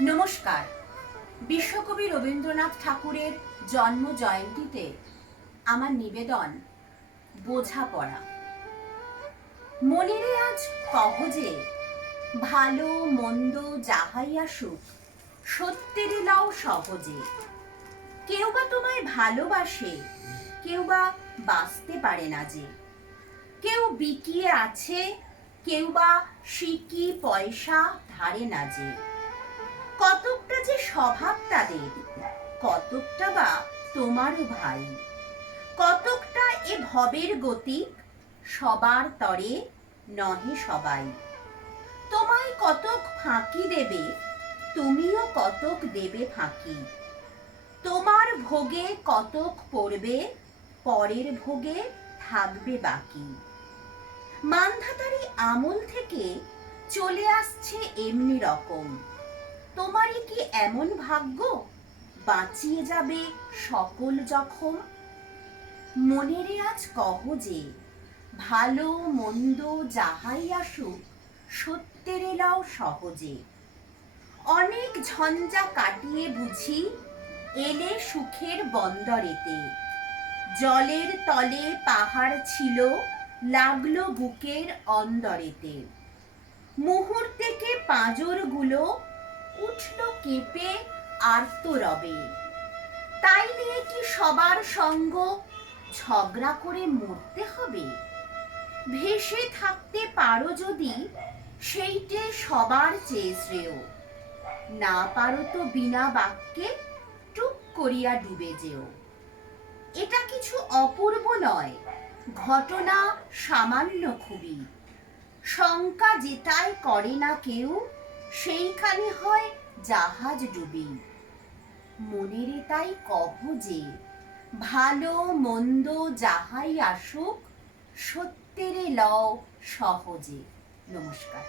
নমস্কার। বিশ্বকবি রবীন্দ্রনাথ ঠাকুরের জন্ম জয়ন্তীতে আমার নিবেদন বোঝাপড়া। মনেরে আজ সহজে ভালো মন্দ যাহাই আসুক, সত্যেরে লাও সহজে। কেউ বা তোমায় ভালোবাসে, কেউ বা বাঁচতে পারে না যে। কেউ বিকিয়ে আছে, কেউ বা সিকি পয়সা ধারে না যে। কতকটা যে স্বভাব তাদের, কতকটা বা তোমারও ভাই। কতকটা এ ভবের গতি, সবার তরে নহে সবাই। তোমায় কতক ফাঁকি দেবে, তুমিও কতক দেবে ফাঁকি। তোমার ভোগে কতক পড়বে, পরের ভোগে থাকবে বাকি। মানধাতারি আমল থেকে চলে আসছে এমনি রকম। তোমারই কি এমন ভাগ্য, বাঁচিয়ে যাবে সকল জখম? মনেরে আজ কহ যে, ভালো মন্দ যাহাই আসুক, সত্যেরে লাও সহজে। অনেক ঝঞ্ঝা কাটিয়ে বুঝি এলে সুখের বন্দরেতে। জলের তলে পাহাড় ছিল, লাগলো বুকের অন্দরেতে। মুহূর্তেকে পাঁজরগুলো উঠল কেঁপে আর্তরবে। তাই নিয়ে কি সবার সঙ্গ ঝগড়া করে মরতে হবে? ভেসে থাকতে পারো যদি, সেইটে সবার চেয়ে শ্রেয়। না পারো তো বিনা বাক্যে টুক করিয়া ডুবে যেও। এটা কিছু অপূর্ব নয়, ঘটনা সামান্য খুবই। শঙ্কা যেটাই করে না কেউ, সেইখানে হয় জাহাজ ডুবি। মনেরে তাই কহ যে, ভালো মন্দ যাহাই আসুক, সত্যেরে লও সহজে। নমস্কার।